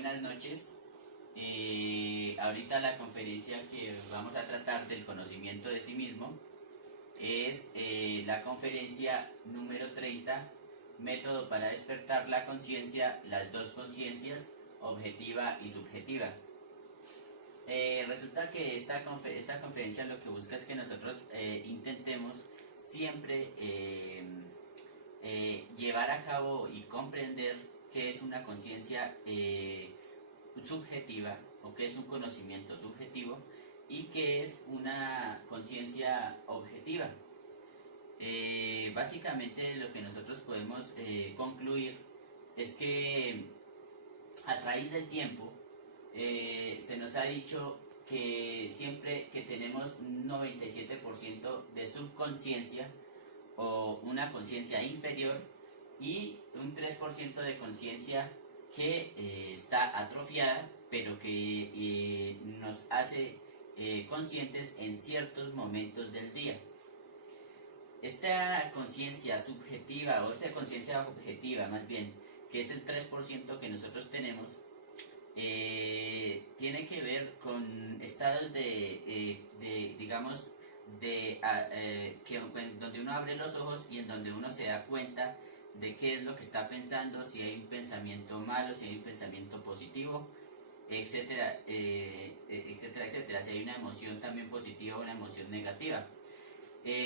buenas noches. Ahorita la conferencia que vamos a tratar del conocimiento de sí mismo es la conferencia número 30, método para despertar la conciencia, las dos conciencias, objetiva y subjetiva. Resulta que esta conferencia lo que busca es que nosotros intentemos siempre llevar a cabo y comprender qué es una conciencia subjetiva o qué es un conocimiento subjetivo y qué es una conciencia objetiva. Básicamente lo que nosotros podemos concluir es que a raíz del tiempo se nos ha dicho que siempre que tenemos un 97% de subconsciencia o una conciencia inferior y un 3% de conciencia que está atrofiada, pero que nos hace conscientes en ciertos momentos del día. Esta conciencia subjetiva o esta conciencia objetiva más bien, que es el 3% que nosotros tenemos, tiene que ver con estados donde uno abre los ojos y en donde uno se da cuenta de qué es lo que está pensando, si hay un pensamiento malo, si hay un pensamiento positivo, etcétera, etcétera, etcétera, si hay una emoción también positiva o una emoción negativa.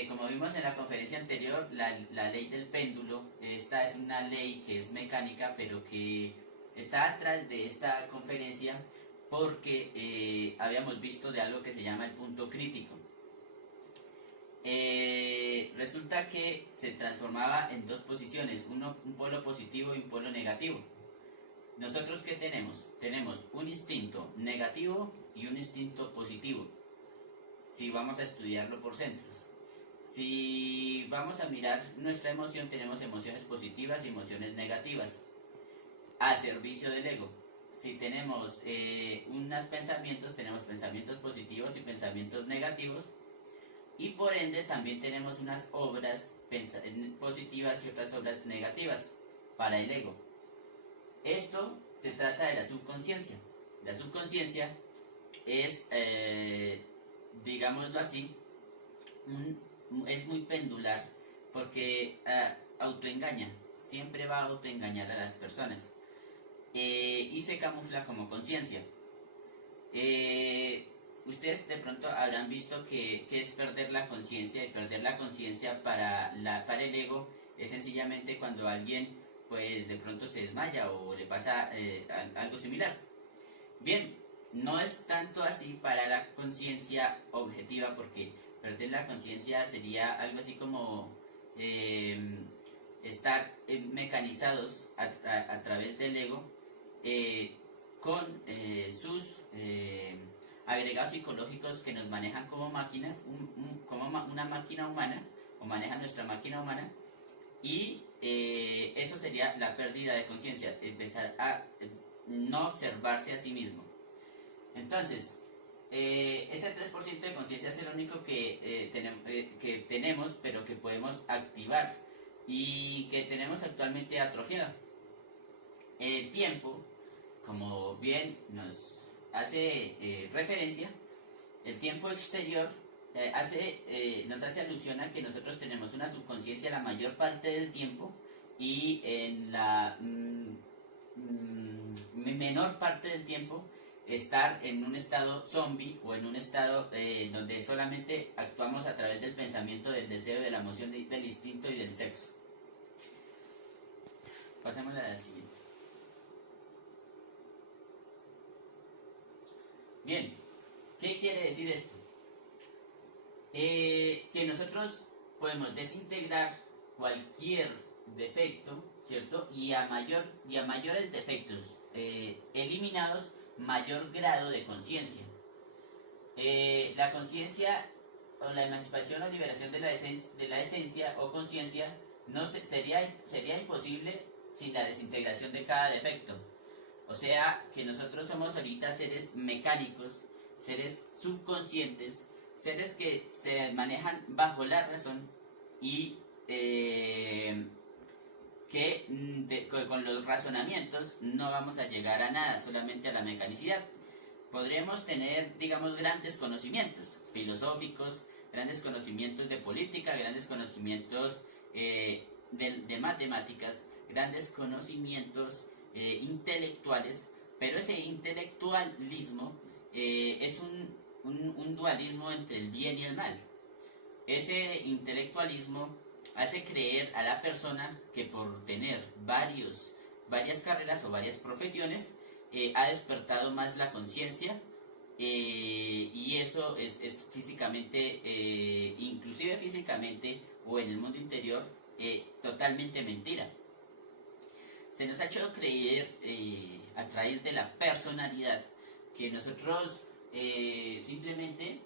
Como vimos en la conferencia anterior, la ley del péndulo, esta es una ley que es mecánica, pero que está atrás de esta conferencia porque habíamos visto de algo que se llama el punto crítico. Resulta que se transformaba en dos posiciones, un polo positivo y un polo negativo. ¿Nosotros qué tenemos? Tenemos un instinto negativo y un instinto positivo, si vamos a estudiarlo por centros. Si vamos a mirar nuestra emoción, tenemos emociones positivas y emociones negativas, a servicio del ego. Si tenemos unos pensamientos, tenemos pensamientos positivos y pensamientos negativos, y por ende también tenemos unas obras positivas y otras obras negativas para el ego. Esto se trata de la subconsciencia. La subconsciencia es, digámoslo así, es muy pendular porque autoengaña, siempre va a autoengañar a las personas y se camufla como conciencia. Ustedes de pronto habrán visto que es perder la conciencia, y perder la conciencia para el ego es sencillamente cuando alguien pues de pronto se desmaya o le pasa algo similar. Bien, no es tanto así para la conciencia objetiva, porque perder la conciencia sería algo así como estar mecanizados a través del ego con sus agregados psicológicos que nos manejan como máquinas, como una máquina humana, o maneja nuestra máquina humana, y eso sería la pérdida de conciencia, empezar a no observarse a sí mismo. Entonces, ese 3% de conciencia es el único que tenemos, pero que podemos activar y que tenemos actualmente atrofiado. El tiempo, como bien nos hace referencia, el tiempo exterior nos hace alusión a que nosotros tenemos una subconsciencia la mayor parte del tiempo y en la menor parte del tiempo estar en un estado zombie o en un estado donde solamente actuamos a través del pensamiento, del deseo, de la emoción, del instinto y del sexo. Pasemos a la siguiente. Bien, ¿qué quiere decir esto? Que nosotros podemos desintegrar cualquier defecto, ¿cierto? Y a mayores defectos eliminados, mayor grado de conciencia. La conciencia o la emancipación o liberación de la esencia o conciencia sería imposible sin la desintegración de cada defecto. O sea que nosotros somos ahorita seres mecánicos, seres subconscientes, seres que se manejan bajo la razón y que con los razonamientos no vamos a llegar a nada, solamente a la mecanicidad. Podríamos tener, digamos, grandes conocimientos filosóficos, grandes conocimientos de política, grandes conocimientos de matemáticas, grandes conocimientos intelectuales, pero ese intelectualismo es un dualismo entre el bien y el mal. Ese intelectualismo hace creer a la persona que por tener varias carreras o varias profesiones ha despertado más la conciencia, y eso es físicamente, inclusive físicamente o en el mundo interior, totalmente mentira. Se nos ha hecho creer a través de la personalidad que nosotros simplemente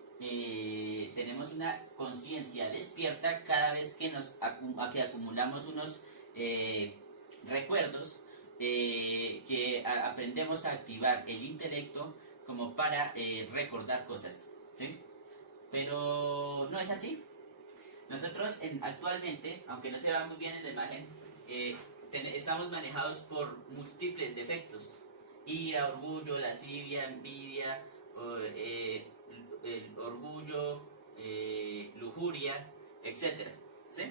tenemos una conciencia despierta cada vez que que acumulamos unos recuerdos, que aprendemos a activar el intelecto como para recordar cosas, ¿sí? Pero no es así. Nosotros actualmente, aunque no se vea muy bien en la imagen, estamos manejados por múltiples defectos: ira, orgullo, lascivia, envidia, el orgullo, lujuria, etc. ¿Sí?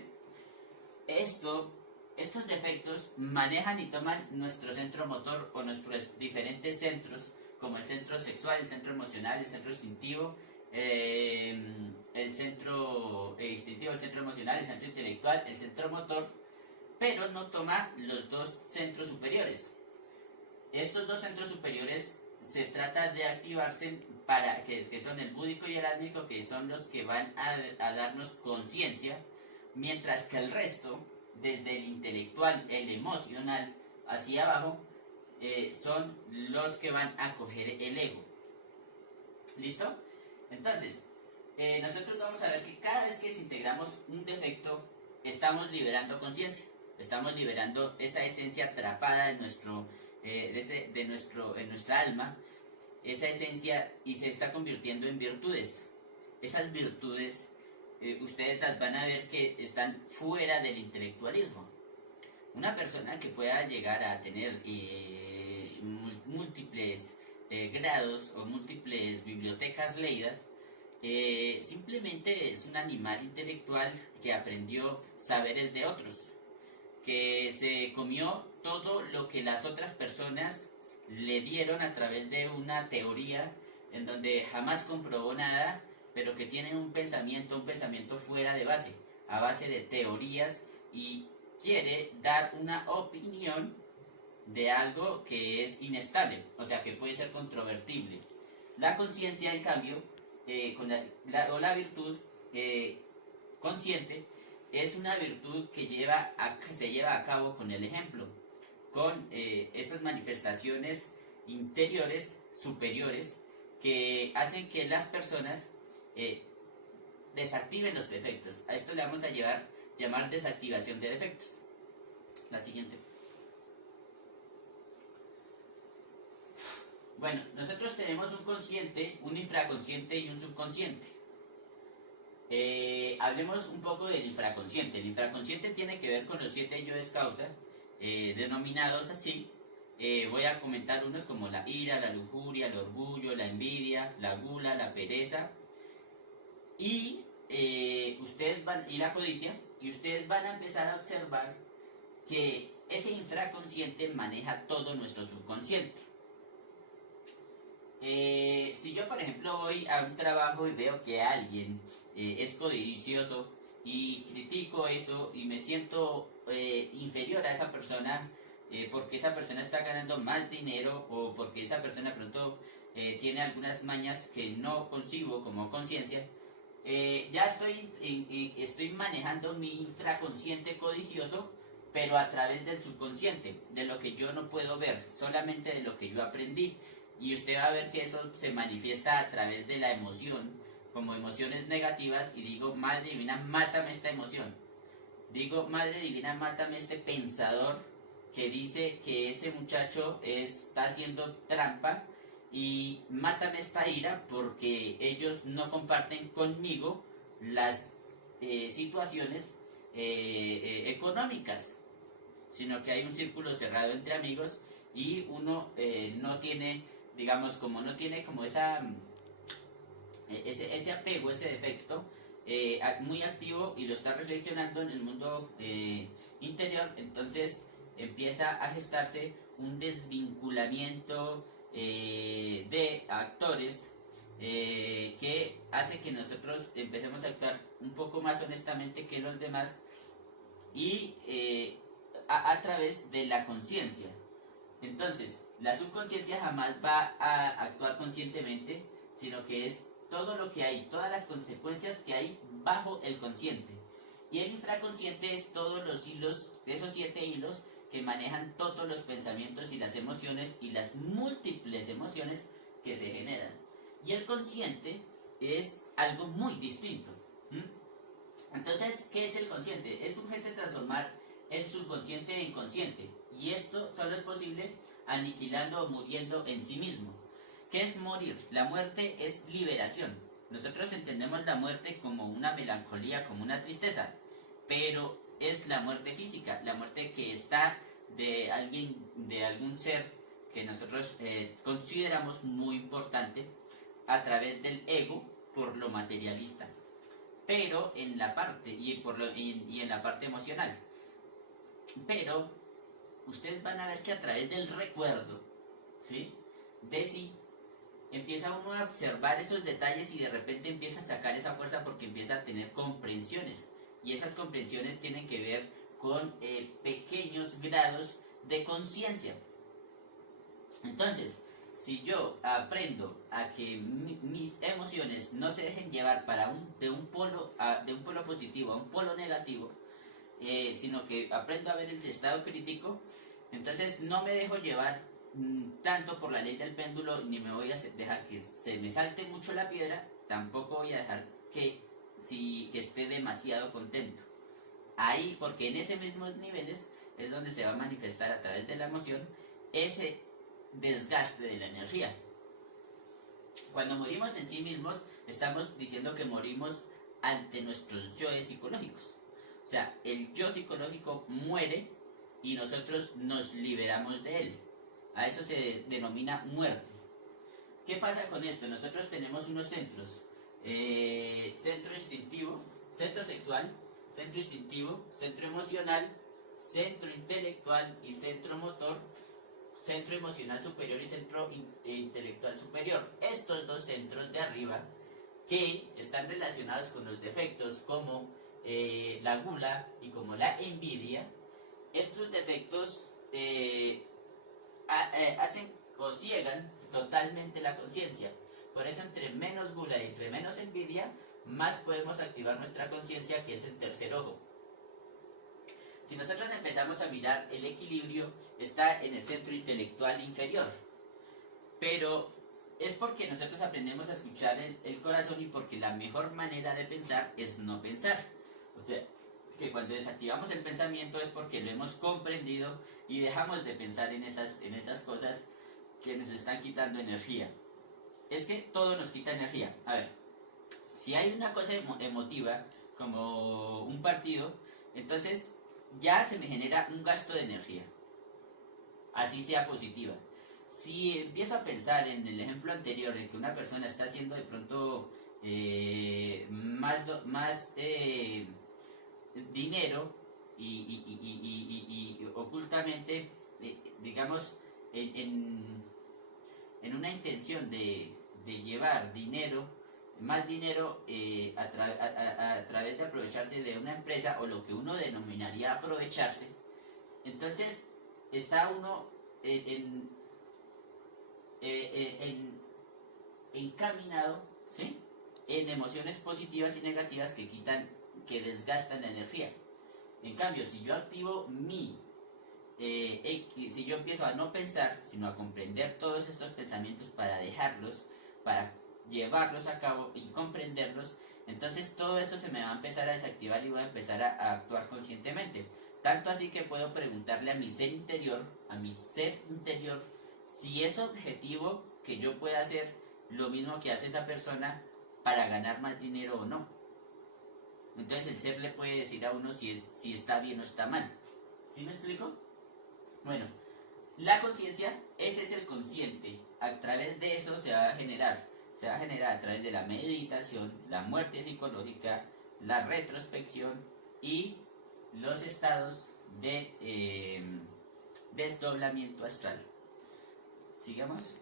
Estos defectos manejan y toman nuestro centro motor o nuestros diferentes centros, como el centro sexual, el centro emocional, el centro instintivo, el centro instintivo, el centro emocional, el centro intelectual, el centro motor, pero no toma los dos centros superiores. Estos dos centros superiores se trata de activarse para que son el búdico y el álmico, que son los que van a darnos conciencia, mientras que el resto, desde el intelectual, el emocional, hacia abajo, son los que van a coger el ego. ¿Listo? Entonces, nosotros vamos a ver que cada vez que desintegramos un defecto, estamos liberando conciencia, estamos liberando esa esencia atrapada en nuestra alma, esa esencia, y se está convirtiendo en virtudes. Esas virtudes ustedes las van a ver que están fuera del intelectualismo. Una persona que pueda llegar a tener múltiples grados o múltiples bibliotecas leídas, simplemente es un animal intelectual que aprendió saberes de otros, que se comió todo lo que las otras personas le dieron a través de una teoría en donde jamás comprobó nada, pero que tiene un pensamiento fuera de base, a base de teorías, y quiere dar una opinión de algo que es inestable, o sea, que puede ser controvertible. La conciencia, en cambio, o la virtud consciente, es una virtud que se lleva a cabo con el ejemplo, con estas manifestaciones interiores, superiores, que hacen que las personas desactiven los defectos. A esto le vamos a llamar desactivación de defectos. La siguiente. Bueno, nosotros tenemos un consciente, un infraconsciente y un subconsciente. Hablemos un poco del infraconsciente. El infraconsciente tiene que ver con los 7 yoes causa, denominados así. Voy a comentar unos como la ira, la lujuria, el orgullo, la envidia, la gula, la pereza y la codicia, y ustedes van a empezar a observar que ese infraconsciente maneja todo nuestro subconsciente. Si yo, por ejemplo, voy a un trabajo y veo que alguien es codicioso y critico eso y me siento inferior a esa persona, porque esa persona está ganando más dinero, o porque esa persona pronto tiene algunas mañas que no concibo como conciencia, ya estoy manejando mi infraconsciente codicioso, pero a través del subconsciente, de lo que yo no puedo ver, solamente de lo que yo aprendí. Y usted va a ver que eso se manifiesta a través de la emoción, como emociones negativas, y digo: Madre Divina, mátame esta emoción. Digo: Madre Divina, mátame este pensador que dice que ese muchacho está haciendo trampa, y mátame esta ira porque ellos no comparten conmigo las situaciones económicas. sino que hay un círculo cerrado entre amigos y uno no tiene, digamos, como no tiene como ese apego, ese defecto muy activo y lo está reflexionando en el mundo interior, entonces empieza a gestarse un desvinculamiento de actores que hace que nosotros empecemos a actuar un poco más honestamente que los demás y a través de la conciencia. Entonces, la subconsciencia jamás va a actuar conscientemente, sino que es todo lo que hay, todas las consecuencias que hay bajo el consciente. Y el infraconsciente es todos los hilos, esos 7 hilos que manejan todos los pensamientos y las emociones y las múltiples emociones que se generan. Y el consciente es algo muy distinto. Entonces, ¿qué es el consciente? Es urgente transformar el subconsciente en consciente. Y esto solo es posible aniquilando o muriendo en sí mismo. ¿Qué es morir? La muerte es liberación. Nosotros entendemos la muerte como una melancolía, como una tristeza, pero es la muerte física, la muerte que está de alguien, de algún ser que nosotros consideramos muy importante a través del ego por lo materialista, pero en la parte y en la parte emocional. Pero ustedes van a ver que a través del recuerdo, ¿sí?, de sí, empieza uno a observar esos detalles y de repente empieza a sacar esa fuerza porque empieza a tener comprensiones. Y esas comprensiones tienen que ver con pequeños grados de conciencia. Entonces, si yo aprendo a que mis emociones no se dejen llevar de un polo positivo a un polo negativo, sino que aprendo a ver el estado crítico, entonces no me dejo llevar tanto por la ley del péndulo, ni me voy a dejar que se me salte mucho la piedra, tampoco voy a dejar que esté demasiado contento. Ahí, porque en esos mismos niveles es donde se va a manifestar a través de la emoción ese desgaste de la energía. Cuando morimos en sí mismos, estamos diciendo que morimos ante nuestros yoes psicológicos. O sea, el yo psicológico muere y nosotros nos liberamos de él. A eso se denomina muerte. ¿Qué pasa con esto? Nosotros tenemos unos centros. Centro instintivo, centro sexual, centro instintivo, centro emocional, centro intelectual y centro motor, centro emocional superior y centro intelectual superior. Estos dos centros de arriba que están relacionados con los defectos como la gula y como la envidia, estos defectos hacen o ciegan totalmente la conciencia. Por eso entre menos gula y entre menos envidia, más podemos activar nuestra conciencia, que es el tercer ojo. Si nosotros empezamos a mirar, el equilibrio está en el centro intelectual inferior, pero es porque nosotros aprendemos a escuchar el corazón y porque la mejor manera de pensar es no pensar. O sea, que cuando desactivamos el pensamiento es porque lo hemos comprendido y dejamos de pensar en esas cosas que nos están quitando energía. Es que todo nos quita energía. A ver, si hay una cosa emotiva, como un partido, entonces ya se me genera un gasto de energía, así sea positiva. Si empiezo a pensar en el ejemplo anterior, en que una persona está haciendo de pronto más dinero y ocultamente, digamos, en una intención de llevar dinero, más dinero a través de aprovecharse de una empresa o lo que uno denominaría aprovecharse, entonces está uno encaminado, ¿sí?, en emociones positivas y negativas que desgastan la energía. En cambio, si yo activo si yo empiezo a no pensar, sino a comprender todos estos pensamientos para dejarlos, para llevarlos a cabo y comprenderlos, entonces todo eso se me va a empezar a desactivar y voy a empezar a actuar conscientemente. Tanto así que puedo preguntarle a mi ser interior, si es objetivo que yo pueda hacer lo mismo que hace esa persona para ganar más dinero o no. Entonces el ser le puede decir a uno si está bien o está mal. ¿Sí me explico? Bueno, la conciencia, ese es el consciente. A través de eso se va a generar. Se va a generar a través de la meditación, la muerte psicológica, la retrospección y los estados de desdoblamiento astral. Sigamos.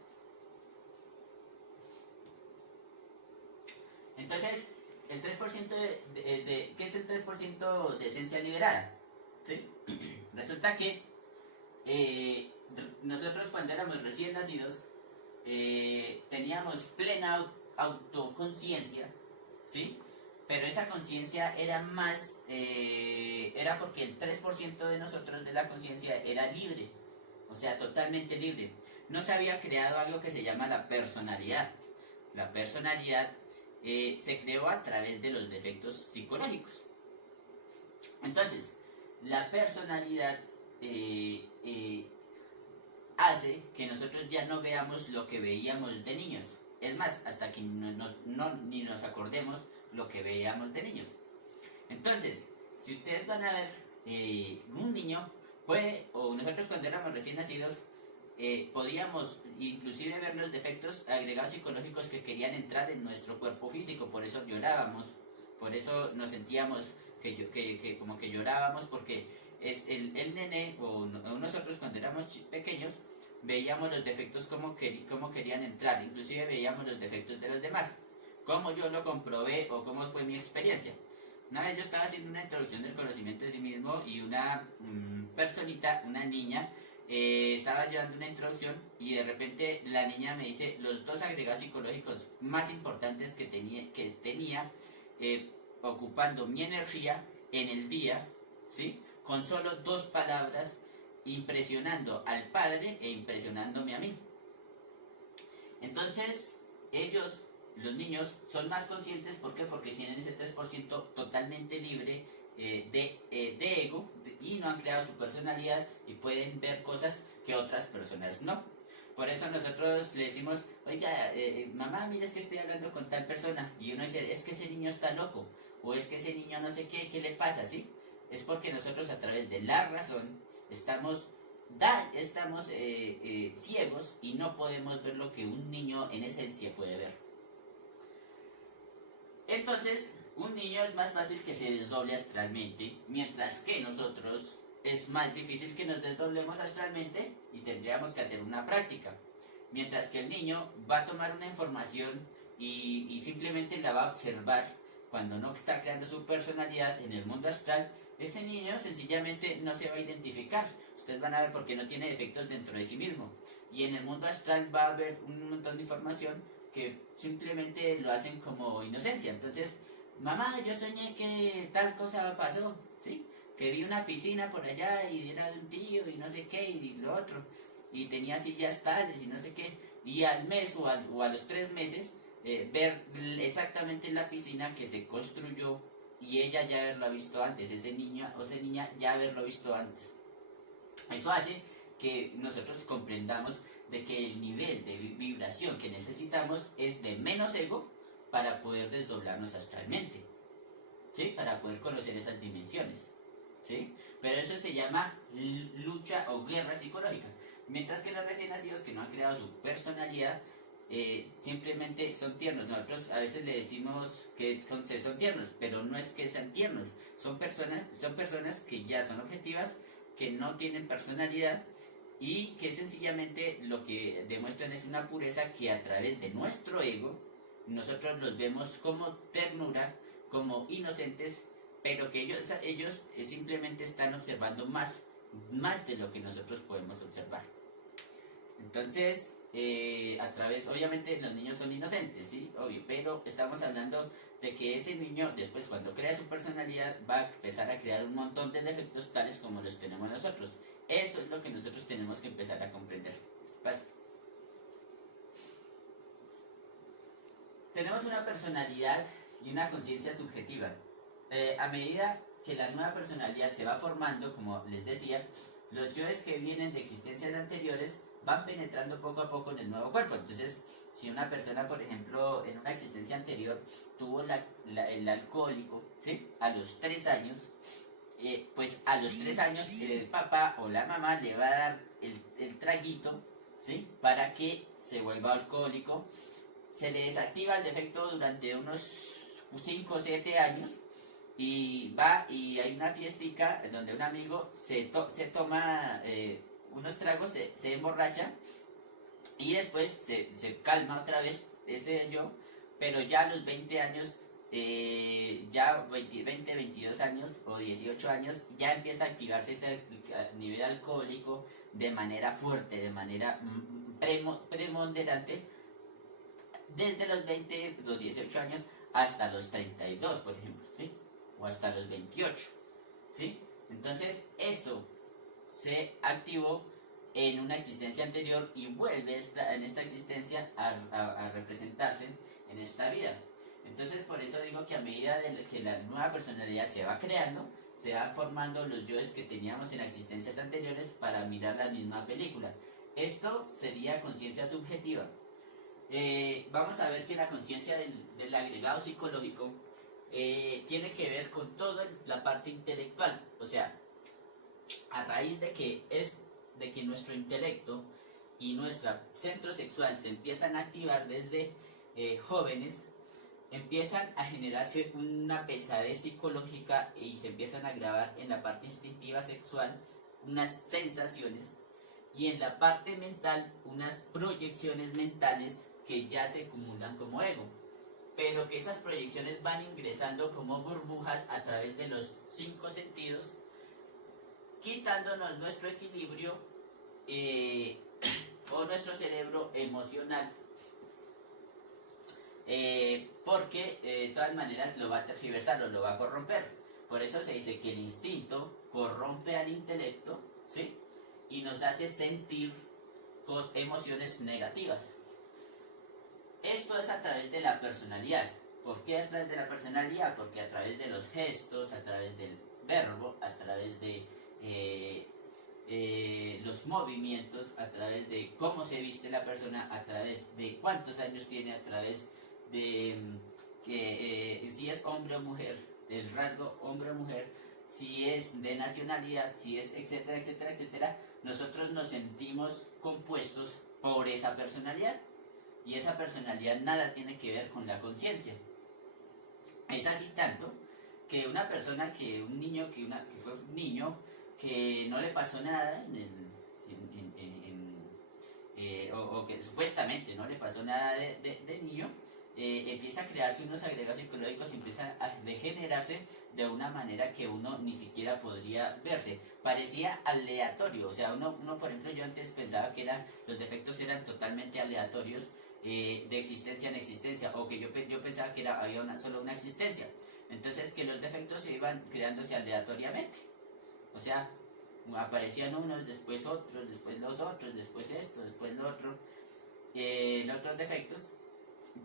Entonces, el 3% ¿qué es el 3% de esencia liberada? ¿Sí? Resulta que nosotros cuando éramos recién nacidos teníamos plena autoconciencia, ¿sí? Pero esa conciencia era más, era porque el 3% de nosotros de la conciencia era libre, o sea, totalmente libre. No se había creado algo que se llama la personalidad. La personalidad se creó a través de los defectos psicológicos. Entonces, la personalidad hace que nosotros ya no veamos lo que veíamos de niños. Es más, hasta que ni nos acordemos lo que veíamos de niños. Entonces, si ustedes van a ver un niño, puede, o nosotros cuando éramos recién nacidos, podíamos inclusive ver los defectos agregados psicológicos que querían entrar en nuestro cuerpo físico. Por eso llorábamos, por eso nos sentíamos que como que llorábamos, porque es el nene o nosotros cuando éramos pequeños veíamos los defectos como querían entrar, inclusive veíamos los defectos de los demás. Como yo lo comprobé o cómo fue mi experiencia. Una vez yo estaba haciendo una introducción del conocimiento de sí mismo y una personita, una niña, estaba llevando una introducción y de repente la niña me dice los dos agregados psicológicos más importantes que tenía ocupando mi energía en el día, ¿sí? Con solo 2 palabras, impresionando al padre e impresionándome a mí. Entonces, ellos, los niños, son más conscientes. ¿Por qué? Porque tienen ese 3% totalmente libre de ego y no han creado su personalidad y pueden ver cosas que otras personas no. Por eso nosotros le decimos, oiga, mamá, mira, es que estoy hablando con tal persona. Y uno dice, es que ese niño está loco. O es que ese niño no sé qué le pasa, ¿sí? Es porque nosotros a través de la razón estamos ciegos y no podemos ver lo que un niño en esencia puede ver. Entonces, un niño es más fácil que se desdoble astralmente, mientras que nosotros es más difícil que nos desdoblemos astralmente y tendríamos que hacer una práctica. Mientras que el niño va a tomar una información y simplemente la va a observar cuando no está creando su personalidad en el mundo astral. Ese niño sencillamente no se va a identificar. Ustedes van a ver porque no tiene defectos dentro de sí mismo. Y en el mundo astral va a haber un montón de información que simplemente lo hacen como inocencia. Entonces, mamá, yo soñé que tal cosa pasó, ¿sí? Que vi una piscina por allá y era de un tío y no sé qué y lo otro. Y tenía sillas tales y no sé qué. Y al mes o a los 3 meses, ver exactamente la piscina que se construyó y ella ya haberlo visto antes, ese niño o esa niña ya haberlo visto antes. Eso hace que nosotros comprendamos de que el nivel de vibración que necesitamos es de menos ego para poder desdoblarnos astralmente, ¿sí? Para poder conocer esas dimensiones, ¿sí? Pero eso se llama lucha o guerra psicológica. Mientras que los recién nacidos que no han creado su personalidad, simplemente son tiernos. Nosotros a veces le decimos que son tiernos, pero no es que sean tiernos. Son personas que ya son objetivas, que no tienen personalidad y que sencillamente lo que demuestran es una pureza que a través de nuestro ego nosotros los vemos como ternura, como inocentes, pero que ellos simplemente están observando más de lo que nosotros podemos observar. Entonces, obviamente los niños son inocentes, ¿sí? Obvio, pero estamos hablando de que ese niño después cuando crea su personalidad va a empezar a crear un montón de defectos tales como los tenemos nosotros. Eso es lo que nosotros tenemos que empezar a comprender. Pasa. Tenemos una personalidad y una conciencia subjetiva. A medida que la nueva personalidad se va formando, como les decía, los yoes que vienen de existencias anteriores van penetrando poco a poco en el nuevo cuerpo. Entonces, si una persona, por ejemplo, en una existencia anterior tuvo el alcohólico, ¿sí? A los 3 años, pues a los 3 años el papá o la mamá le va a dar el traguito, ¿sí? Para que se vuelva alcohólico. Se le desactiva el defecto durante unos 5 o 7 años y va y hay una fiestica donde un amigo se toma unos tragos, se emborracha y después se calma otra vez ese yo, pero ya a los 20 años, ya 20, 22 años o 18 años, ya empieza a activarse ese nivel alcohólico de manera fuerte, de manera preponderante, desde los 20, los 18 años hasta los 32, por ejemplo, ¿sí? O hasta los 28, ¿sí? Entonces eso se activó en una existencia anterior y vuelve en esta existencia a representarse en esta vida. Entonces por eso digo que a medida de que la nueva personalidad se va creando, se van formando los yoes que teníamos en existencias anteriores para mirar la misma película. Esto sería conciencia subjetiva. Vamos a ver que la conciencia del agregado psicológico tiene que ver con toda la parte intelectual. O sea, a raíz de que nuestro intelecto y nuestro centro sexual se empiezan a activar desde jóvenes, empiezan a generarse una pesadez psicológica y se empiezan a grabar en la parte instintiva sexual unas sensaciones y en la parte mental unas proyecciones mentales que ya se acumulan como ego, pero que esas proyecciones van ingresando como burbujas a través de los 5 sentidos, quitándonos nuestro equilibrio o nuestro cerebro emocional, porque de todas maneras lo va a tergiversar o lo va a corromper. Por eso se dice que el instinto corrompe al intelecto, ¿sí? Y nos hace sentir emociones negativas. Esto es a través de la personalidad. ¿Por qué a través de la personalidad? Porque a través de los gestos, a través del verbo, a través de los movimientos, a través de cómo se viste la persona, a través de cuántos años tiene, a través de si es hombre o mujer, el rasgo hombre o mujer, si es de nacionalidad, si es etcétera, etcétera, etcétera, nosotros nos sentimos compuestos por esa personalidad. Y esa personalidad nada tiene que ver con la conciencia. Es así tanto que una persona, un niño que fue un niño que no le pasó nada o que supuestamente no le pasó nada de niño, empieza a crearse unos agregados psicológicos y empieza a degenerarse de una manera que uno ni siquiera podría verse. Parecía aleatorio, o sea, uno por ejemplo, yo antes pensaba que los defectos eran totalmente aleatorios, de existencia en existencia, o que yo pensaba que había solo una existencia. Entonces que los defectos se iban creándose aleatoriamente. O sea, aparecían unos, después otros, después los otros, después esto, después lo otro, los otros defectos.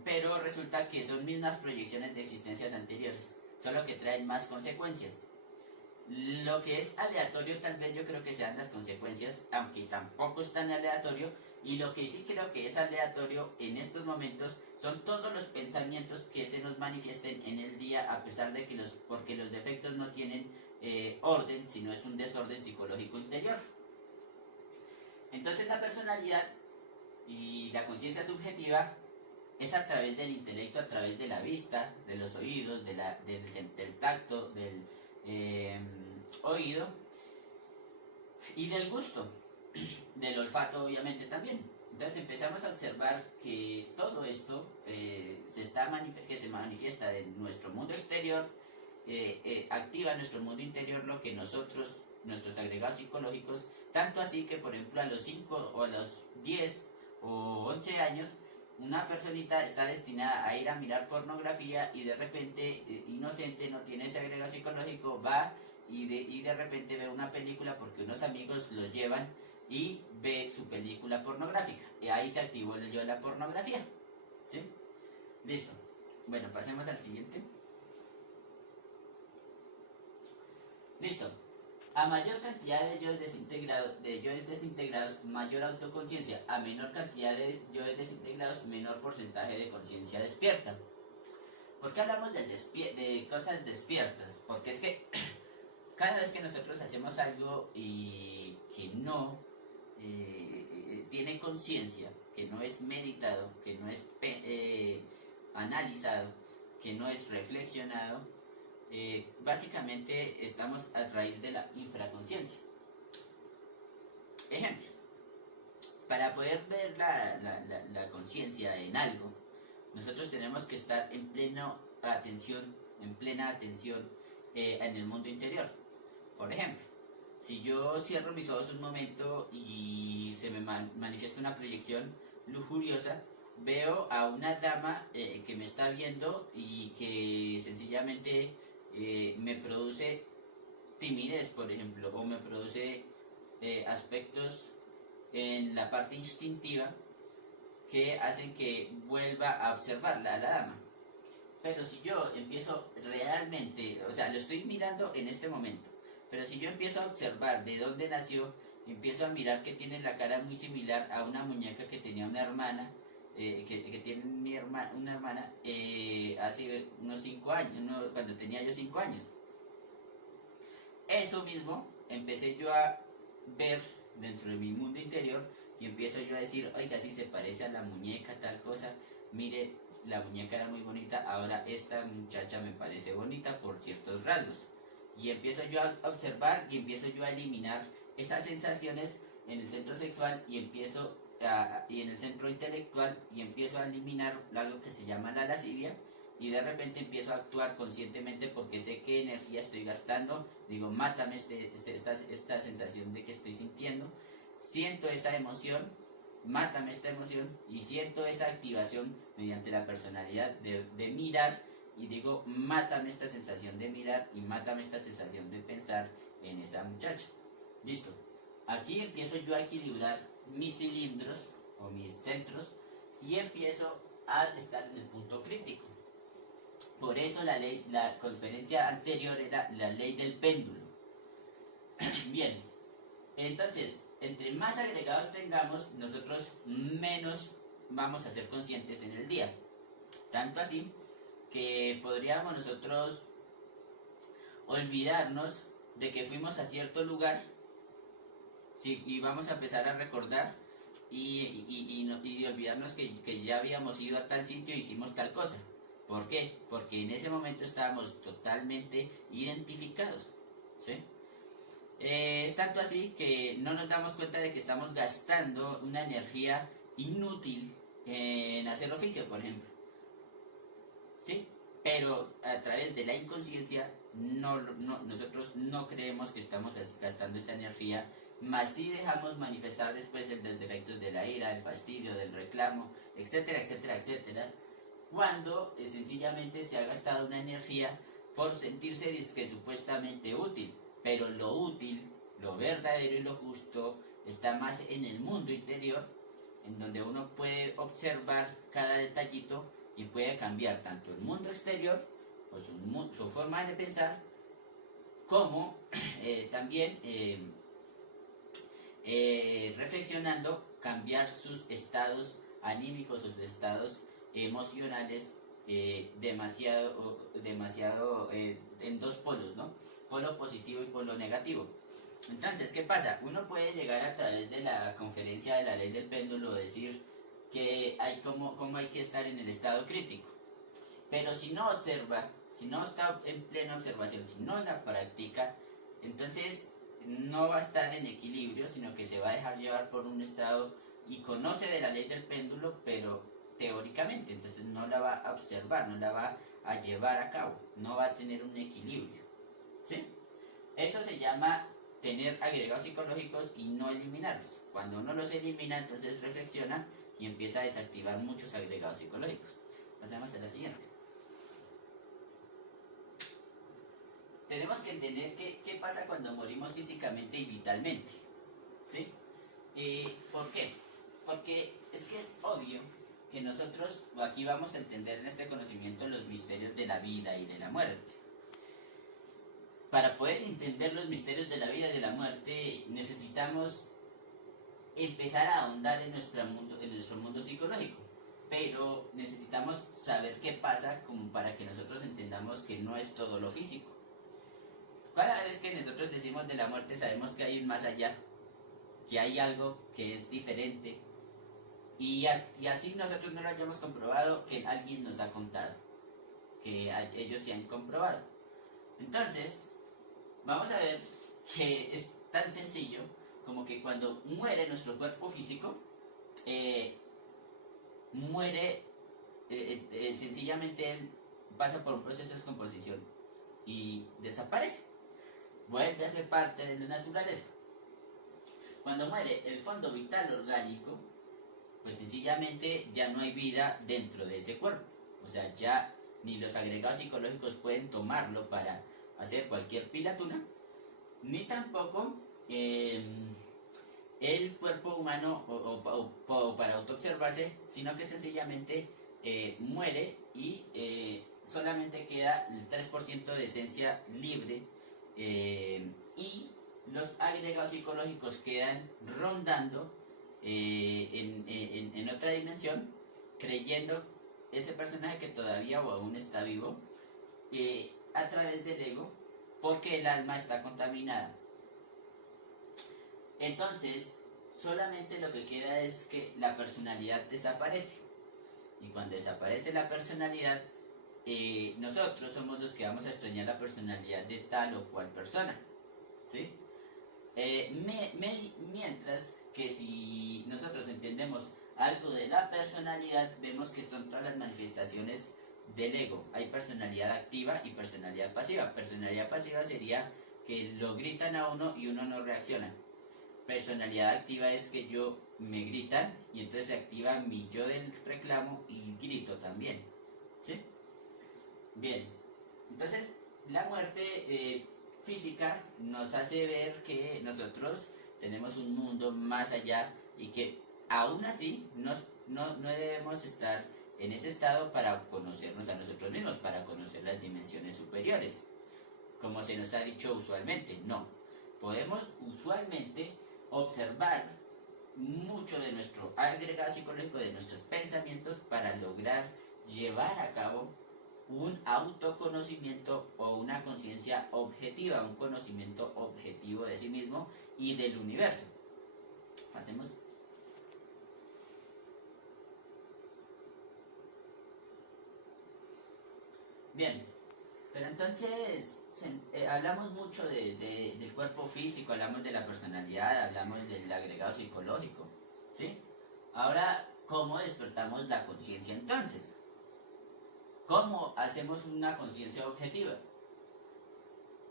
Pero resulta que son mismas proyecciones de existencias anteriores, solo que traen más consecuencias. Lo que es aleatorio tal vez yo creo que sean las consecuencias, aunque tampoco es tan aleatorio. Y lo que sí creo que es aleatorio en estos momentos son todos los pensamientos que se nos manifiesten en el día, a pesar de que porque los defectos no tienen orden, sino es un desorden psicológico interior. Entonces la personalidad y la conciencia subjetiva es a través del intelecto, a través de la vista, de los oídos, del tacto, del oído y del gusto. Del olfato obviamente también. Entonces empezamos a observar que todo esto que se manifiesta en nuestro mundo exterior, activa en nuestro mundo interior lo que nuestros agregados psicológicos, tanto así que por ejemplo a los 5 o a los 10 o 11 años una personita está destinada a ir a mirar pornografía y de repente, inocente, no tiene ese agregado psicológico, va y de repente ve una película porque unos amigos los llevan y ve su película pornográfica. Y ahí se activó el yo de la pornografía. ¿Sí? Listo. Bueno, pasemos al siguiente. Listo. A mayor cantidad de yoes desintegrados, mayor autoconciencia. A menor cantidad de yoes desintegrados, menor porcentaje de conciencia despierta. ¿Por qué hablamos de cosas despiertas? Porque es que cada vez que nosotros hacemos algo y que no tiene conciencia, que no es meditado, que no es analizado, que no es reflexionado, básicamente estamos a raíz de la infraconsciencia. Ejemplo, para poder ver la conciencia en algo, nosotros tenemos que estar en plena atención en el mundo interior. Por ejemplo, si yo cierro mis ojos un momento y se me manifiesta una proyección lujuriosa, veo a una dama que me está viendo y que sencillamente me produce timidez, por ejemplo, o me produce aspectos en la parte instintiva que hacen que vuelva a observarla a la dama. Pero si yo empiezo realmente, o sea, lo estoy mirando en este momento, pero si yo empiezo a observar de dónde nació, empiezo a mirar que tiene la cara muy similar a una muñeca que tenía una hermana, que tiene una hermana hace unos 5 años, cuando tenía yo 5 años. Eso mismo empecé yo a ver dentro de mi mundo interior y empiezo yo a decir, oiga, si se parece a la muñeca, tal cosa, mire, la muñeca era muy bonita, ahora esta muchacha me parece bonita por ciertos rasgos. Y empiezo yo a observar y empiezo yo a eliminar esas sensaciones en el centro sexual y en el centro intelectual y empiezo a eliminar algo que se llama la lascivia y de repente empiezo a actuar conscientemente porque sé qué energía estoy gastando, digo, mátame esta sensación de que estoy sintiendo, siento esa emoción, mátame esta emoción y siento esa activación mediante la personalidad de mirar y digo, mátame esta sensación de mirar y mátame esta sensación de pensar en esa muchacha. Listo. Aquí empiezo yo a equilibrar mis cilindros o mis centros y empiezo a estar en el punto crítico. Por eso la conferencia anterior era la ley del péndulo. Bien, entonces, entre más agregados tengamos, nosotros menos vamos a ser conscientes en el día. Tanto así que podríamos nosotros olvidarnos de que fuimos a cierto lugar, ¿sí? Y vamos a empezar a recordar y olvidarnos que ya habíamos ido a tal sitio e hicimos tal cosa. ¿Por qué? Porque en ese momento estábamos totalmente identificados, ¿sí? Es tanto así que no nos damos cuenta de que estamos gastando una energía inútil en hacer oficio, por ejemplo, ¿sí? Pero a través de la inconsciencia nosotros no creemos que estamos gastando esa energía, más si dejamos manifestar después los defectos de la ira, del fastidio, del reclamo, etcétera, etcétera, etcétera, cuando sencillamente se ha gastado una energía por sentirse disque supuestamente útil, pero lo útil, lo verdadero y lo justo está más en el mundo interior, en donde uno puede observar cada detallito y puede cambiar tanto el mundo exterior o su forma de pensar, como también reflexionando cambiar sus estados anímicos, sus estados emocionales demasiado en dos polos, ¿no? Polo positivo y polo negativo. Entonces, ¿qué pasa? Uno puede llegar a través de la conferencia de la ley del péndulo decir que hay cómo hay que estar en el estado crítico. Pero si no observa, si no está en plena observación, si no la practica, entonces no va a estar en equilibrio, sino que se va a dejar llevar por un estado y conoce de la ley del péndulo, pero teóricamente, entonces no la va a observar, no la va a llevar a cabo, no va a tener un equilibrio, ¿sí? Eso se llama tener agregados psicológicos y no eliminarlos. Cuando uno los elimina, entonces reflexiona y empieza a desactivar muchos agregados psicológicos. Pasamos a la siguiente. Tenemos que entender qué pasa cuando morimos físicamente y vitalmente, ¿sí? ¿Por qué? Porque es que es obvio que nosotros aquí vamos a entender en este conocimiento los misterios de la vida y de la muerte. Para poder entender los misterios de la vida y de la muerte necesitamos empezar a ahondar en nuestro mundo psicológico, pero necesitamos saber qué pasa como para que nosotros entendamos que no es todo lo físico. cada vez que nosotros decimos de la muerte sabemos que hay un más allá, que hay algo que es diferente. Y así nosotros no lo hayamos comprobado, que alguien nos ha contado, que ellos se han comprobado. Entonces, vamos a ver que es tan sencillo como que cuando muere nuestro cuerpo físico, muere, sencillamente él pasa por un proceso de descomposición y desaparece, vuelve a ser parte de la naturaleza. Cuando muere el fondo vital orgánico, pues sencillamente ya no hay vida dentro de ese cuerpo, o sea, ya ni los agregados psicológicos pueden tomarlo para hacer cualquier pilatuna, ni tampoco el cuerpo humano o para autoobservarse, sino que sencillamente muere y solamente queda el 3% de esencia libre, y los agregados psicológicos quedan rondando en otra dimensión, creyendo ese personaje que todavía o aún está vivo, a través del ego, porque el alma está contaminada. Entonces, solamente lo que queda es que la personalidad desaparece. Y cuando desaparece la personalidad, nosotros somos los que vamos a extrañar la personalidad de tal o cual persona, ¿sí? Mientras que si nosotros entendemos algo de la personalidad, vemos que son todas las manifestaciones del ego. Hay personalidad activa y personalidad pasiva. Personalidad pasiva sería que lo gritan a uno y uno no reacciona. Personalidad activa es que me gritan y entonces se activa mi yo del reclamo y grito también, ¿sí? Bien, entonces la muerte física nos hace ver que nosotros tenemos un mundo más allá y que aún así no debemos estar en ese estado para conocernos a nosotros mismos, para conocer las dimensiones superiores, como se nos ha dicho usualmente. No, podemos usualmente observar mucho de nuestro agregado psicológico, de nuestros pensamientos, para lograr llevar a cabo un autoconocimiento o una conciencia objetiva, un conocimiento objetivo de sí mismo y del universo. Hacemos. Bien, pero entonces hablamos mucho del cuerpo físico, hablamos de la personalidad, hablamos del agregado psicológico, ¿sí? Ahora, ¿cómo despertamos la conciencia entonces? ¿Cómo hacemos una conciencia objetiva?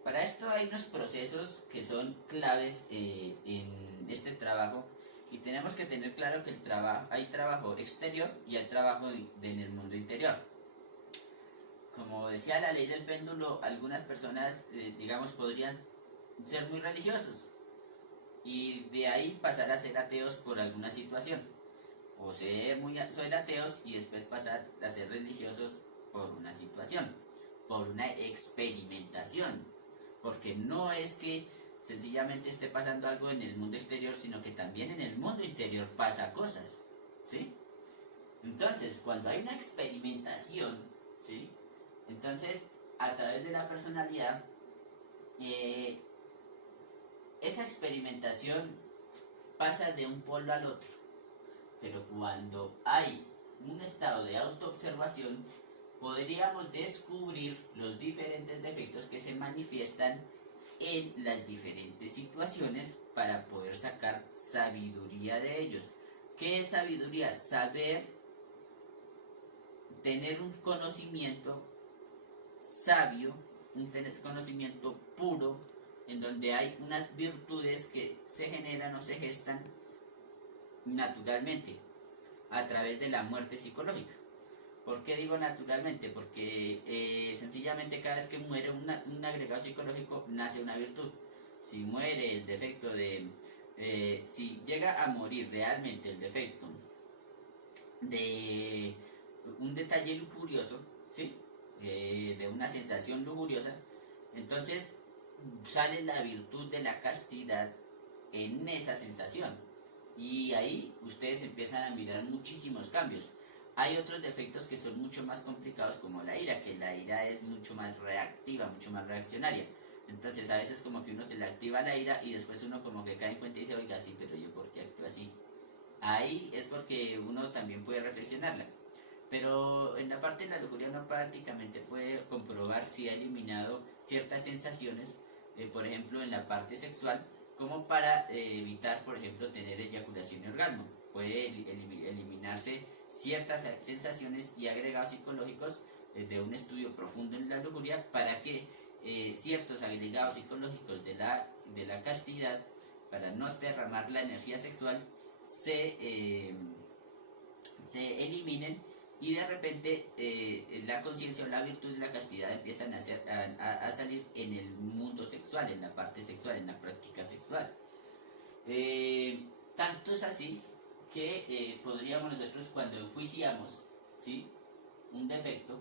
Para esto hay unos procesos que son claves en este trabajo, y tenemos que tener claro que hay trabajo exterior y hay trabajo en el mundo interior. Como decía la ley del péndulo, algunas personas, digamos, podrían ser muy religiosos y de ahí pasar a ser ateos por alguna situación, o ser soy ateos y después pasar a ser religiosos por una situación, por una experimentación, porque no es que sencillamente esté pasando algo en el mundo exterior, sino que también en el mundo interior pasa cosas, ¿sí? Entonces, cuando hay una experimentación, ¿sí? Entonces, a través de la personalidad, esa experimentación pasa de un polo al otro, pero cuando hay un estado de autoobservación, podríamos descubrir los diferentes defectos que se manifiestan en las diferentes situaciones para poder sacar sabiduría de ellos. ¿Qué es sabiduría? Saber, tener un conocimiento sabio, un conocimiento puro, en donde hay unas virtudes que se generan o se gestan naturalmente a través de la muerte psicológica. ¿Por qué digo naturalmente? Porque sencillamente cada vez que muere un agregado psicológico nace una virtud. Si muere el defecto si llega a morir realmente el defecto de un detalle lujurioso, ¿sí? De una sensación lujuriosa, entonces sale la virtud de la castidad en esa sensación, y ahí ustedes empiezan a mirar muchísimos cambios. Hay otros defectos que son mucho más complicados, como la ira, que la ira es mucho más reactiva, mucho más reaccionaria, Entonces a veces como que uno se le activa la ira y después uno como que cae en cuenta y dice, oiga, sí, pero yo ¿por qué actúo así? Ahí es porque uno también puede reflexionarla. Pero en la parte de la lujuria uno prácticamente puede comprobar si ha eliminado ciertas sensaciones, por ejemplo en la parte sexual, como para evitar, por ejemplo, tener eyaculación y orgasmo. Puede eliminarse ciertas sensaciones y agregados psicológicos de un estudio profundo en la lujuria para que ciertos agregados psicológicos de la castidad, para no derramar la energía sexual, se eliminen y de repente la conciencia o la virtud de la castidad empiezan a salir en el mundo sexual, en la parte sexual, en la práctica sexual. Tanto es así que podríamos nosotros cuando enjuiciamos, ¿sí?, un defecto,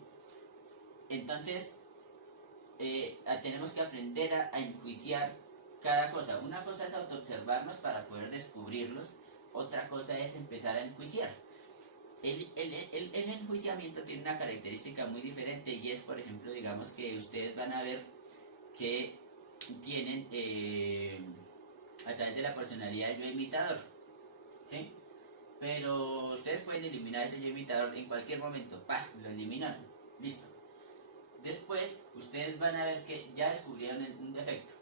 entonces tenemos que aprender a enjuiciar cada cosa. Una cosa es autoobservarnos para poder descubrirlos, otra cosa es empezar a enjuiciar. El enjuiciamiento tiene una característica muy diferente y es, por ejemplo, digamos que ustedes van a ver que tienen a través de la personalidad el yo imitador, ¿sí? Pero ustedes pueden eliminar ese yo imitador en cualquier momento, ¡pah!, lo eliminaron, listo. Después ustedes van a ver que ya descubrieron un defecto,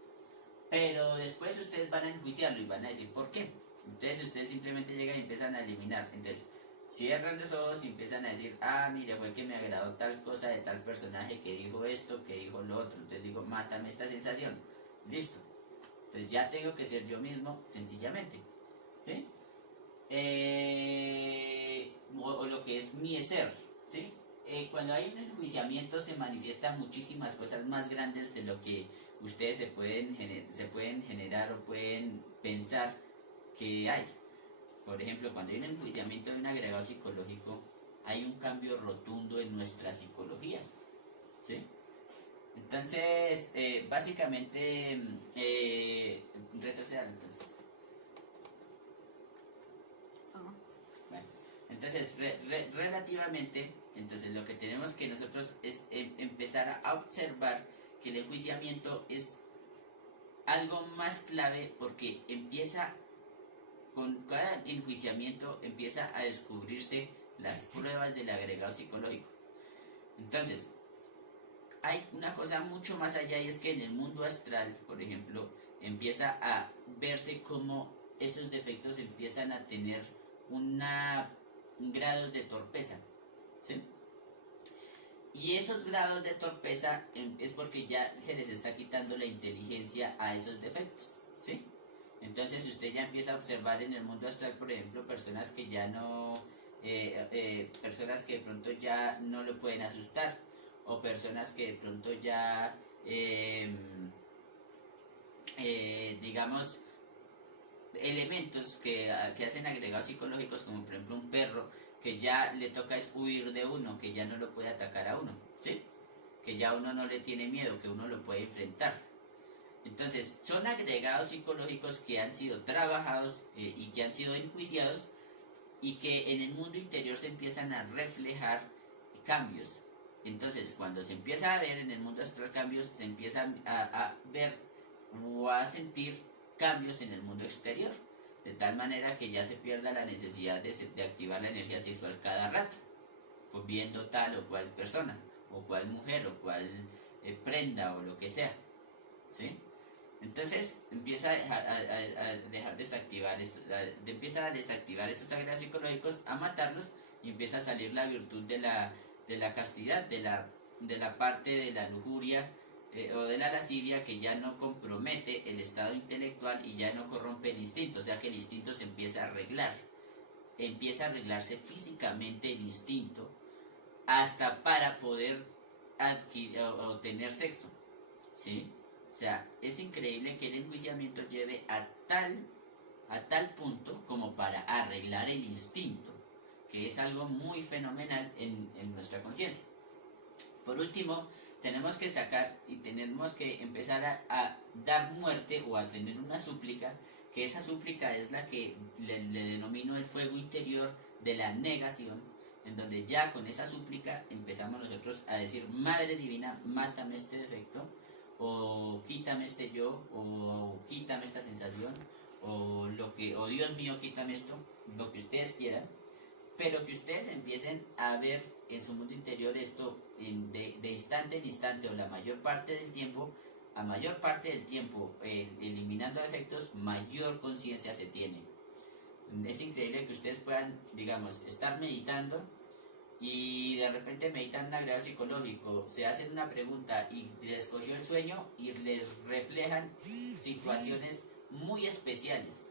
pero después ustedes van a enjuiciarlo y van a decir ¿por qué? Entonces ustedes simplemente llegan y empiezan a eliminar. Entonces cierran los ojos y empiezan a decir, ah, mire, fue que me agradó tal cosa de tal personaje que dijo esto, que dijo lo otro. Entonces digo, mátame esta sensación. Listo. Entonces ya tengo que ser yo mismo, sencillamente. ¿Sí? O lo que es mi ser. ¿Sí? Cuando hay un enjuiciamiento se manifiestan muchísimas cosas más grandes de lo que ustedes se pueden generar o pueden pensar que hay. Por ejemplo, cuando hay un enjuiciamiento de un agregado psicológico, hay un cambio rotundo en nuestra psicología, ¿sí? Entonces, básicamente, retroceder, entonces. Bueno, entonces, relativamente, entonces lo que tenemos que nosotros es empezar a observar que el enjuiciamiento es algo más clave porque con cada enjuiciamiento empieza a descubrirse las pruebas del agregado psicológico. Entonces, hay una cosa mucho más allá y es que en el mundo astral, por ejemplo, empieza a verse como esos defectos empiezan a tener un grado de torpeza, ¿sí? Y esos grados de torpeza es porque ya se les está quitando la inteligencia a esos defectos, ¿sí? Entonces usted ya empieza a observar en el mundo astral, por ejemplo, personas que ya no, personas que de pronto ya no lo pueden asustar, o personas que de pronto ya, digamos, elementos que hacen agregados psicológicos, como por ejemplo un perro, que ya le toca es huir de uno, que ya no lo puede atacar a uno, ¿sí? Que ya uno no le tiene miedo, que uno lo puede enfrentar. Entonces, son agregados psicológicos que han sido trabajados y que han sido enjuiciados y que en el mundo interior se empiezan a reflejar cambios. Entonces, cuando se empieza a ver en el mundo astral cambios, se empiezan a ver o a sentir cambios en el mundo exterior, de tal manera que ya se pierda la necesidad de activar la energía sexual cada rato, pues viendo tal o cual persona, o cual mujer, o cual prenda, o lo que sea, ¿sí? Entonces empieza a dejar desactivar, empieza a desactivar estos agregados psicológicos, a matarlos, y empieza a salir la virtud de la castidad, de la parte de la lujuria o de la lascivia, que ya no compromete el estado intelectual y ya no corrompe el instinto, o sea que el instinto se empieza a arreglar, empieza a arreglarse físicamente el instinto hasta para poder o tener sexo, ¿sí? O sea, es increíble que el enjuiciamiento lleve a tal punto como para arreglar el instinto, que es algo muy fenomenal en nuestra conciencia. Por último, tenemos que sacar y tenemos que empezar a dar muerte o a tener una súplica, que esa súplica es la que le denomino el fuego interior de la negación, en donde ya con esa súplica empezamos nosotros a decir, Madre Divina, mátame este defecto, o quítame este yo, o quítame esta sensación, o Dios mío, quítame esto, lo que ustedes quieran, pero que ustedes empiecen a ver en su mundo interior esto de instante en instante o la mayor parte del tiempo, a mayor parte del tiempo, eliminando efectos, mayor conciencia se tiene. Es increíble que ustedes puedan, digamos, estar meditando y de repente meditan un agregado psicológico, se hacen una pregunta y les cogió el sueño y les reflejan situaciones muy especiales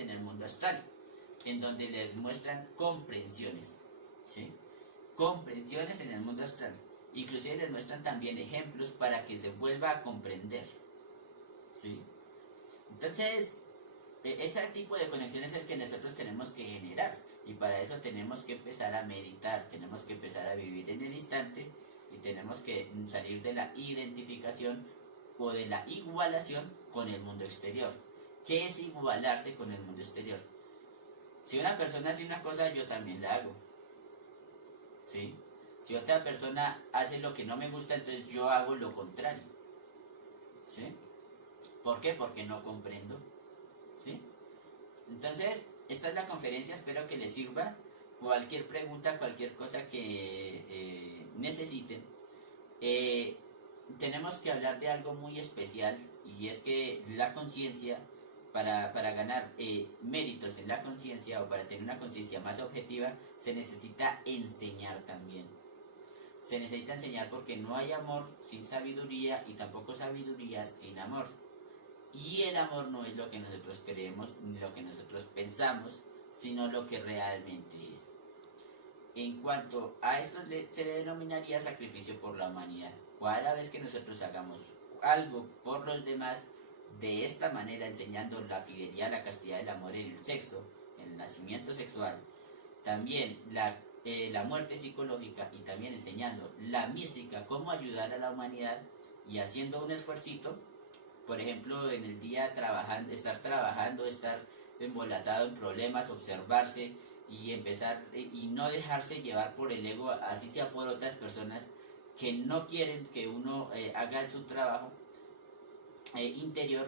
en el mundo astral, en donde les muestran comprensiones, ¿sí? Comprensiones en el mundo astral. Inclusive les muestran también ejemplos para que se vuelva a comprender, ¿sí? Entonces, ese tipo de conexión es el que nosotros tenemos que generar. Y para eso tenemos que empezar a meditar, tenemos que empezar a vivir en el instante y tenemos que salir de la identificación o de la igualación con el mundo exterior. ¿Qué es igualarse con el mundo exterior? Si una persona hace una cosa, yo también la hago, ¿sí? Si otra persona hace lo que no me gusta, entonces yo hago lo contrario, ¿sí? ¿Por qué? Porque no comprendo, ¿sí? Entonces, esta es la conferencia, espero que les sirva. Cualquier pregunta, cualquier cosa que necesiten. Tenemos que hablar de algo muy especial y es que la conciencia, para ganar méritos en la conciencia o para tener una conciencia más objetiva, se necesita enseñar también. Se necesita enseñar porque no hay amor sin sabiduría y tampoco sabiduría sin amor. Y el amor no es lo que nosotros creemos ni lo que nosotros pensamos, sino lo que realmente es. En cuanto a esto se le denominaría sacrificio por la humanidad. Cada vez que nosotros hagamos algo por los demás, de esta manera enseñando la fidelidad, la castidad, el amor en el sexo, en el nacimiento sexual, también la muerte psicológica y también enseñando la mística, cómo ayudar a la humanidad y haciendo un esfuercito. Por ejemplo, en el día estar embolatado en problemas, observarse y empezar y no dejarse llevar por el ego, así sea por otras personas que no quieren que uno haga su trabajo interior,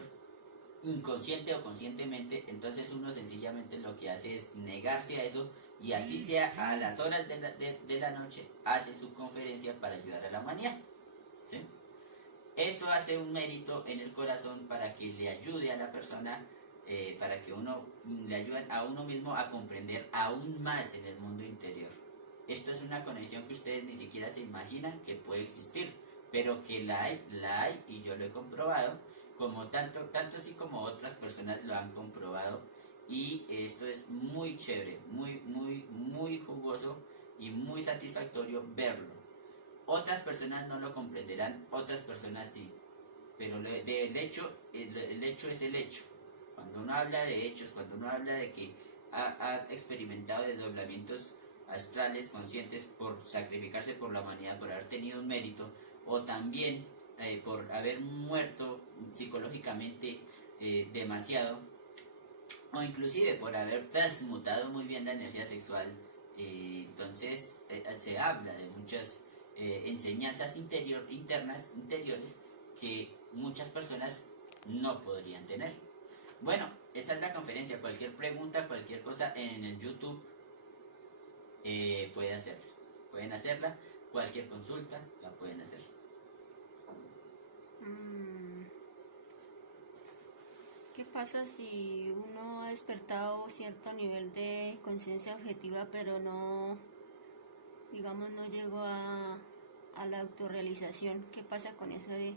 inconsciente o conscientemente. Entonces uno sencillamente lo que hace es negarse a eso y así sea a las horas de la noche hace su conferencia para ayudar a la humanidad, ¿sí? Eso hace un mérito en el corazón para que le ayude a la persona, para que le ayuden a uno mismo a comprender aún más en el mundo interior. Esto es una conexión que ustedes ni siquiera se imaginan que puede existir, pero que la hay y yo lo he comprobado, como tanto así como otras personas lo han comprobado, y esto es muy chévere, muy jugoso y muy satisfactorio verlo. Otras personas no lo comprenderán, otras personas sí. Pero el hecho es el hecho. Cuando uno habla de hechos, cuando uno habla de que ha experimentado desdoblamientos astrales conscientes por sacrificarse por la humanidad, por haber tenido un mérito, o también por haber muerto psicológicamente demasiado, o inclusive por haber transmutado muy bien la energía sexual, entonces se habla de muchas enseñanzas interiores que muchas personas no podrían tener. Bueno, esa es la conferencia. Cualquier pregunta, cualquier cosa en el YouTube pueden hacerla. Cualquier consulta la pueden hacer. ¿Qué pasa si uno ha despertado cierto nivel de conciencia objetiva, pero no, digamos, no llegó a la autorrealización? ¿Qué pasa con ese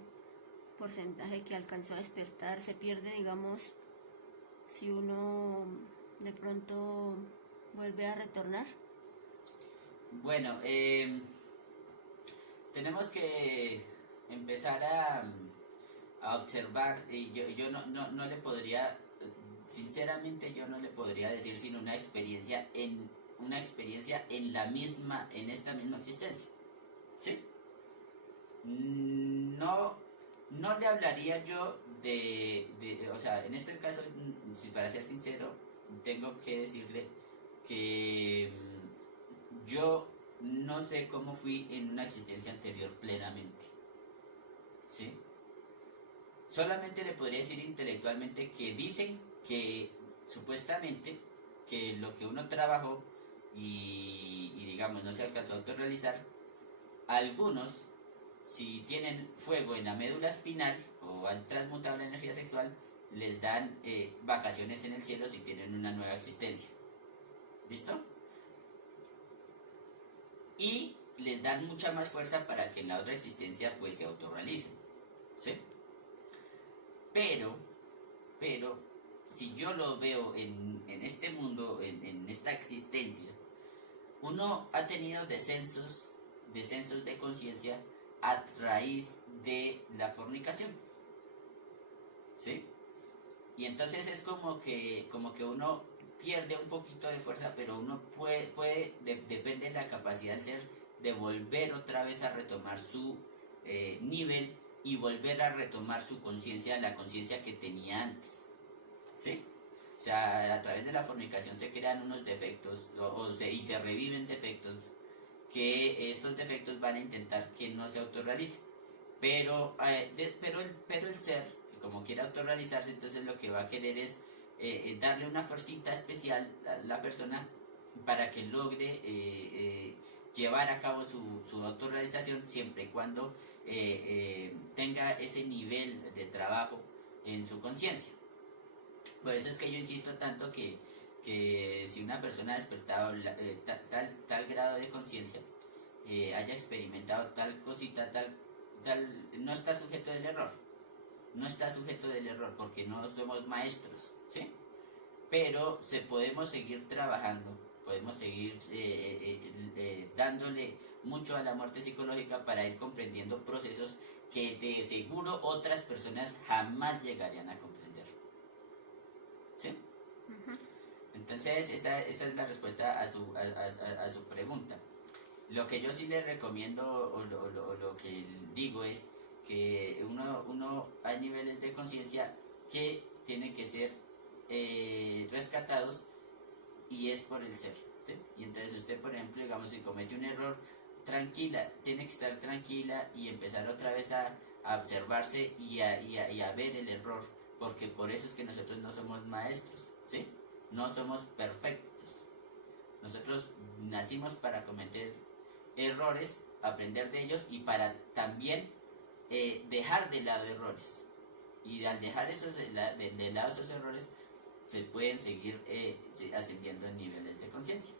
porcentaje que alcanzó a despertar? ¿Se pierde, digamos, si uno de pronto vuelve a retornar? Bueno, tenemos que empezar a observar, y yo no le podría, sinceramente yo no le podría decir sino una experiencia en esta misma existencia, ¿sí? No le hablaría yo o sea, en este caso, si para ser sincero, tengo que decirle que yo no sé cómo fui en una existencia anterior plenamente, ¿sí? Solamente le podría decir intelectualmente que dicen que supuestamente que lo que uno trabajó y digamos no se alcanzó a autorrealizar, algunos, si tienen fuego en la médula espinal o han transmutado la energía sexual, les dan vacaciones en el cielo si tienen una nueva existencia. ¿Listo? Y les dan mucha más fuerza para que en la otra existencia pues se autorrealicen. ¿Sí? Pero, si yo lo veo en este mundo, en esta existencia, uno ha tenido descensos de conciencia a raíz de la fornicación. ¿Sí? Y entonces es como que uno pierde un poquito de fuerza, pero uno depende de la capacidad del ser de volver otra vez a retomar su nivel y volver a retomar su conciencia, la conciencia que tenía antes. ¿Sí? O sea, a través de la fornicación se crean unos defectos y se reviven defectos que estos defectos van a intentar que no se autorrealice. Pero el ser, como quiere autorrealizarse, entonces lo que va a querer es darle una fuercita especial a la persona para que logre llevar a cabo su autorrealización siempre y cuando tenga ese nivel de trabajo en su conciencia. Por eso es que yo insisto tanto que si una persona ha despertado tal grado de conciencia, haya experimentado tal cosita, no está sujeto del error. No está sujeto del error porque no somos maestros, ¿sí? Pero podemos seguir trabajando, podemos seguir dándole mucho a la muerte psicológica para ir comprendiendo procesos que de seguro otras personas jamás llegarían a comprender. ¿Sí? Ujú. Entonces, esa es la respuesta a su pregunta. Lo que yo sí le recomiendo o lo que digo es que hay niveles de conciencia que tienen que ser rescatados y es por el ser, ¿sí? Y entonces usted, por ejemplo, digamos, si comete un error, tiene que estar tranquila y empezar otra vez a observarse y a ver el error, porque por eso es que nosotros no somos maestros, ¿sí? No somos perfectos. Nosotros nacimos para cometer errores, aprender de ellos y para también dejar de lado errores. Y al dejar de lado esos errores, se pueden seguir ascendiendo en niveles de conciencia.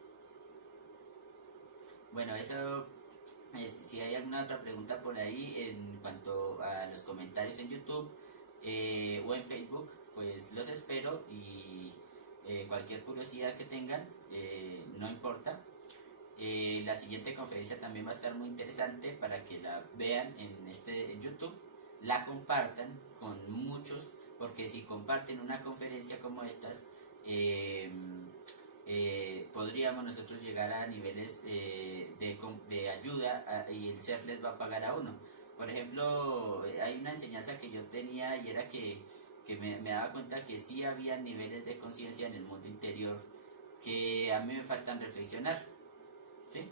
Bueno, eso, si hay alguna otra pregunta por ahí en cuanto a los comentarios en YouTube o en Facebook, pues los espero y cualquier curiosidad que tengan, no importa. La siguiente conferencia también va a estar muy interesante para que la vean en YouTube, la compartan con muchos, porque si comparten una conferencia como estas, podríamos nosotros llegar a niveles de ayuda y el ser les va a pagar a uno. Por ejemplo, hay una enseñanza que yo tenía y era que me daba cuenta que sí había niveles de conciencia en el mundo interior que a mí me faltan reflexionar, ¿sí?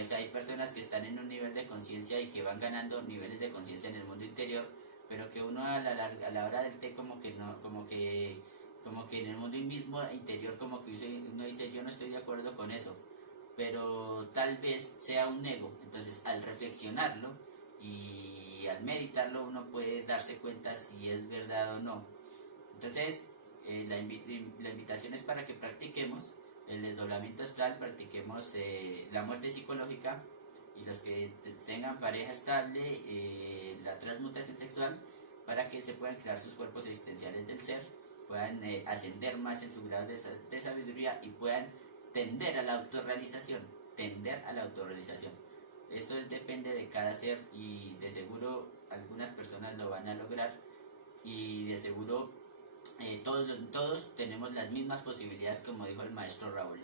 O sea, hay personas que están en un nivel de conciencia y que van ganando niveles de conciencia en el mundo interior, pero que uno a la hora del té como que en el mundo mismo interior como que uno dice yo no estoy de acuerdo con eso, pero tal vez sea un ego. Entonces al reflexionarlo y al meditarlo uno puede darse cuenta si es verdad o no. Entonces la invitación es para que practiquemos el desdoblamiento astral, practiquemos la muerte psicológica, y los que tengan pareja estable, la transmutación sexual, para que se puedan crear sus cuerpos existenciales del ser, puedan ascender más en su grado de sabiduría y puedan tender a la autorrealización. Esto depende de cada ser y de seguro algunas personas lo van a lograr y de seguro todos tenemos las mismas posibilidades, como dijo el maestro Raúl.